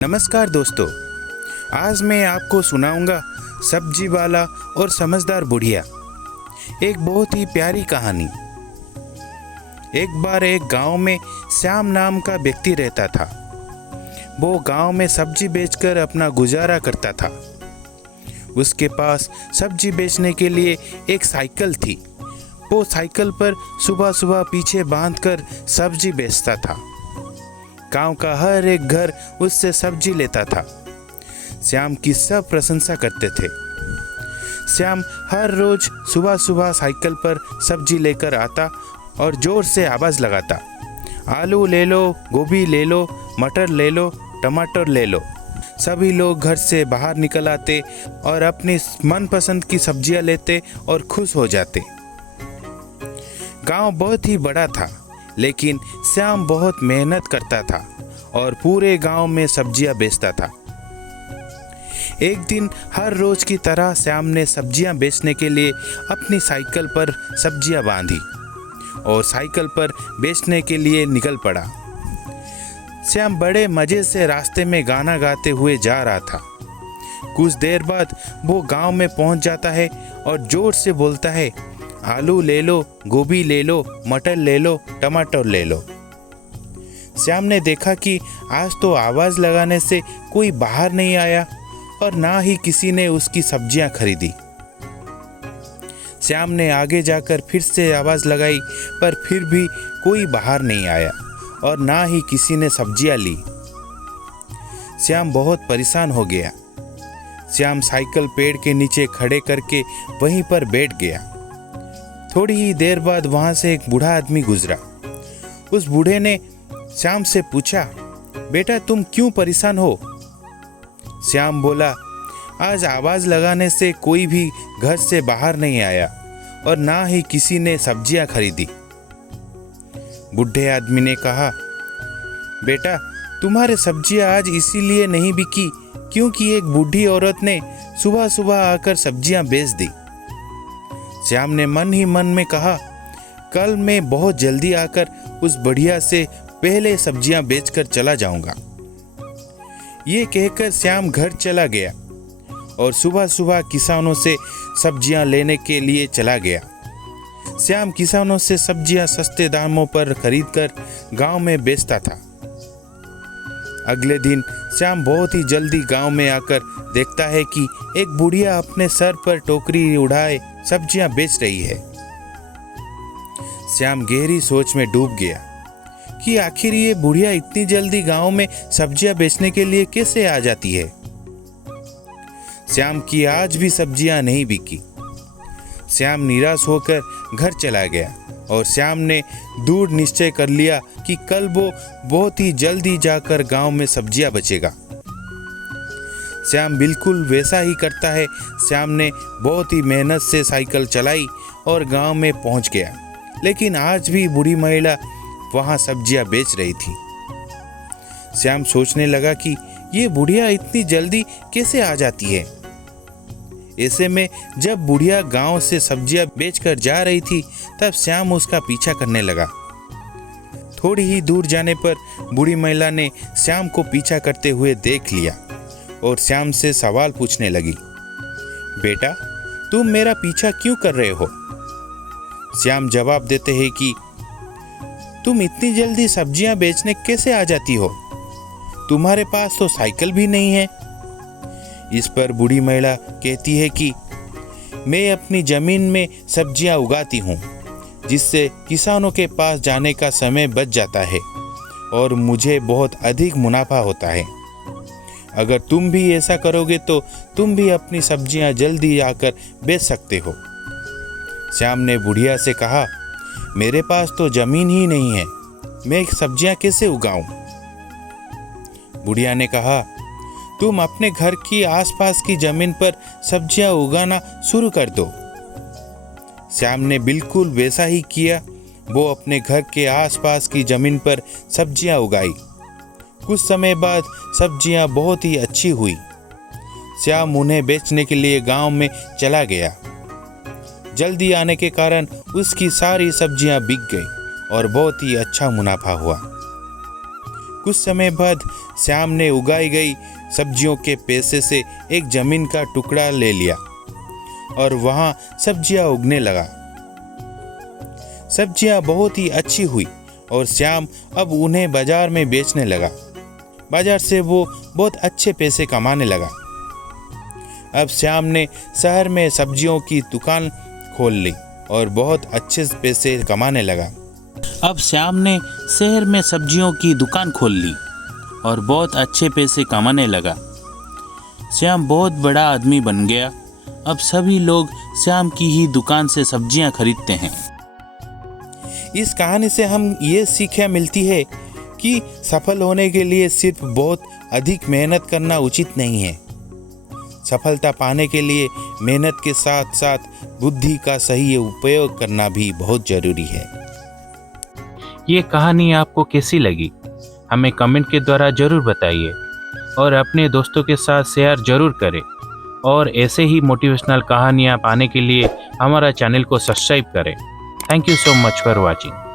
नमस्कार दोस्तों। आज मैं आपको सुनाऊंगा सब्जी वाला और समझदार बुढ़िया। एक बहुत ही प्यारी कहानी। एक बार एक गांव में श्याम नाम का व्यक्ति रहता था। वो गांव में सब्जी बेचकर अपना गुजारा करता था। उसके पास सब्जी बेचने के लिए एक साइकिल थी। वो साइकिल पर सुबह सुबह पीछे बांधकर सब्जी बेचता था। गांव का हर एक घर उससे सब्जी लेता था। श्याम की सब प्रशंसा करते थे। श्याम हर रोज सुबह सुबह साइकिल पर सब्जी लेकर आता और जोर से आवाज़ लगाता, आलू ले लो, गोभी ले लो, मटर ले लो, टमाटर ले लो। सभी लोग घर से बाहर निकल आते और अपनी मनपसंद की सब्जियां लेते और खुश हो जाते। गांव बहुत ही बड़ा था, लेकिन श्याम बहुत मेहनत करता था और पूरे गांव में सब्जियां बेचता था। एक दिन हर रोज की तरह श्याम ने सब्जियां बेचने के लिए अपनी साइकिल पर सब्जियां बांधी और साइकिल पर बेचने के लिए निकल पड़ा। श्याम बड़े मजे से रास्ते में गाना गाते हुए जा रहा था। कुछ देर बाद वो गांव में पहुंच जाता है और जोर से बोलता है, आलू ले लो, गोभी ले लो, मटर ले लो, टमाटर ले लो। श्याम ने देखा कि आज तो आवाज़ लगाने से कोई बाहर नहीं आया और ना ही किसी ने उसकी सब्जियां खरीदी। श्याम ने आगे जाकर फिर से आवाज़ लगाई, पर फिर भी कोई बाहर नहीं आया और ना ही किसी ने सब्जियां ली। श्याम बहुत परेशान हो गया। श्याम साइकिल पेड़ के नीचे खड़े करके वहीं पर बैठ गया। थोड़ी ही देर बाद वहां से एक बूढ़ा आदमी गुजरा। उस बूढ़े ने श्याम से पूछा, बेटा तुम क्यों परेशान हो? श्याम बोला, आज आवाज़ लगाने से कोई भी घर से बाहर नहीं आया और ना ही किसी ने सब्जियां खरीदी। बूढ़े आदमी ने कहा, बेटा तुम्हारे सब्जियां आज इसीलिए नहीं बिकी क्योंकि एक बूढ़ी औरत ने सुबह सुबह आकर सब्जियां बेच दी। श्याम ने मन ही मन में कहा, कल मैं बहुत जल्दी आकर उस बढ़िया से पहले सब्जियां बेचकर चला जाऊंगा। ये कहकर श्याम घर चला गया और सुबह सुबह किसानों से सब्जियां लेने के लिए चला गया। श्याम किसानों से सब्जियां सस्ते दामों पर खरीदकर गांव में बेचता था। अगले दिन श्याम बहुत ही जल्दी गांव में आकर देखता है कि एक बुढ़िया अपने सर पर टोकरी उड़ाए सब्जियां बेच रही है। श्याम गहरी सोच में डूब गया कि आखिर ये बुढ़िया इतनी जल्दी गांव में सब्जियां बेचने के लिए कैसे आ जाती है। श्याम की आज भी सब्जियां नहीं बिकी। श्याम निराश होकर घर चला गया और श्याम ने दृढ़ निश्चय कर लिया कि कल वो बहुत ही जल्दी जाकर गांव में सब्जियां बेचेगा। श्याम बिल्कुल वैसा ही करता है। श्याम ने बहुत ही मेहनत से साइकिल चलाई और गांव में पहुंच गया, लेकिन आज भी बूढ़ी महिला वहां सब्जियां बेच रही थी। श्याम सोचने लगा कि ये बुढ़िया इतनी जल्दी कैसे आ जाती है। ऐसे में जब बुढ़िया गांव से सब्जियां बेचकर जा रही थी, तब श्याम उसका पीछा करने लगा। थोड़ी ही दूर जाने पर बूढ़ी महिला ने श्याम को पीछा करते हुए देख लिया और श्याम से सवाल पूछने लगी, बेटा तुम मेरा पीछा क्यों कर रहे हो? श्याम जवाब देते हैं कि तुम इतनी जल्दी सब्जियां बेचने कैसे आ जाती हो? तुम्हारे पास तो साइकिल भी नहीं है। इस पर बूढ़ी महिला कहती है कि मैं अपनी जमीन में सब्जियां उगाती हूँ, जिससे किसानों के पास जाने का समय बच जाता है और मुझे बहुत अधिक मुनाफा होता है। अगर तुम भी ऐसा करोगे तो तुम भी अपनी सब्जियां जल्दी आकर बेच सकते हो। श्याम ने बुढ़िया से कहा, मेरे पास तो जमीन ही नहीं है, मैं सब्जियां कैसे उगाऊं? बुढ़िया ने कहा, तुम अपने घर की आसपास की जमीन पर सब्जियां उगाना शुरू कर दो। श्याम ने बिल्कुल वैसा ही किया। वो अपने घर के आसपास की जमीन पर सब्जियां उगाई। कुछ समय बाद सब्जियां बहुत ही अच्छी हुई। श्याम उन्हें बेचने के लिए गांव में चला गया। जल्दी आने के कारण उसकी सारी सब्जियां बिक गई और बहुत ही अच्छा मुनाफा हुआ। कुछ समय बाद श्याम ने उगाई गई सब्जियों के पैसे से एक जमीन का टुकड़ा ले लिया और वहाँ सब्जियाँ उगने लगा। सब्जियाँ बहुत ही अच्छी हुई और श्याम अब उन्हें बाजार में बेचने लगा। बाजार से वो बहुत अच्छे पैसे कमाने लगा। अब श्याम ने शहर में सब्जियों की दुकान खोल ली और बहुत अच्छे पैसे कमाने लगा। अब श्याम ने शहर में सब्जियों की दुकान खोल ली और बहुत अच्छे पैसे कमाने लगा। श्याम बहुत बड़ा आदमी बन गया। अब सभी लोग श्याम की ही दुकान से सब्जियां खरीदते हैं। इस कहानी से हम ये सीख मिलती है कि सफल होने के लिए सिर्फ बहुत अधिक मेहनत करना उचित नहीं है। सफलता पाने के लिए मेहनत के साथ साथ बुद्धि का सही उपयोग करना भी बहुत जरूरी है। ये कहानी आपको कैसी लगी हमें कमेंट के द्वारा जरूर बताइए और अपने दोस्तों के साथ शेयर जरूर करें और ऐसे ही मोटिवेशनल कहानियाँ पाने के लिए हमारा चैनल को सब्सक्राइब करें। Thank you so much for watching.